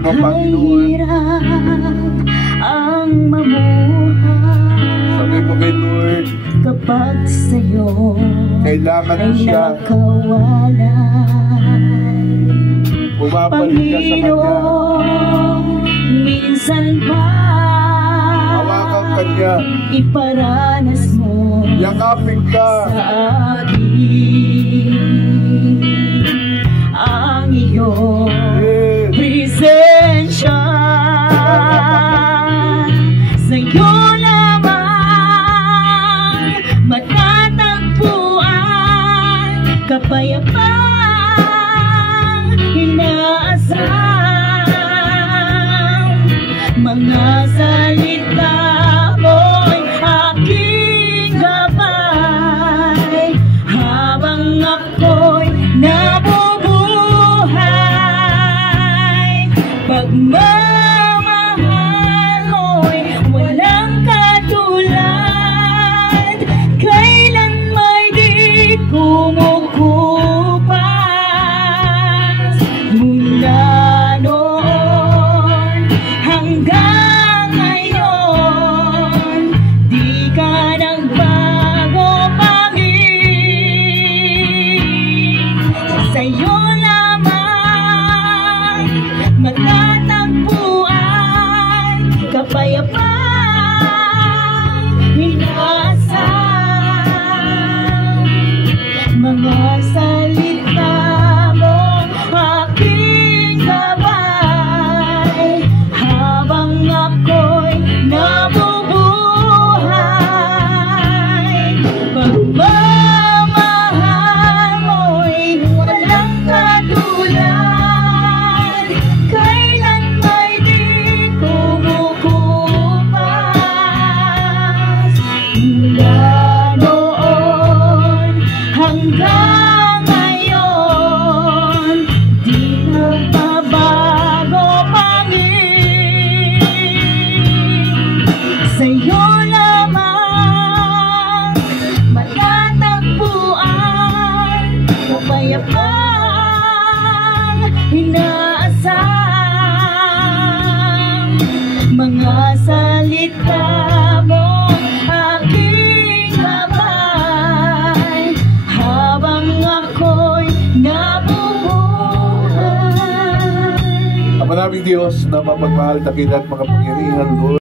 mo, Panginoon. Ang mamuhay. Sabi mo kay Lord, kapag sa'yo kailangan mo ay siya. nakawalan. Bumabalik ka sa Kanya. Minsan pa Hawakan ka niya. iparanas mo Yakapin ka. sa akin ang iyong presensya. Sa'yo lamang matatagpuan kapayapang inaasam. Mga salita mo'y aking gabay habang ako'y nabubuhay. Pagmamahal mo'y walang katulad, kailan may di kumukupas. Mula noon hanggang ngayon, di ka nagbago, Panginoon. Sa'yo lamang matatagpuan kapayapang inaasam. Mga salita mo aking gabay habang ako'y nabubuhay. Pagmamahal mo'y walang katulad, kailan may di kumukupas. Mula noon hanggang ngayon, di nagbabago, Panginoon. Sa'yo lamang matatagpuan kapayapang inaasam. Mga salita mo aking gabay habang ako'y nabubuhay. Ama naming Diyos na mapagmahal, dakila at makapangyarihan, Lord.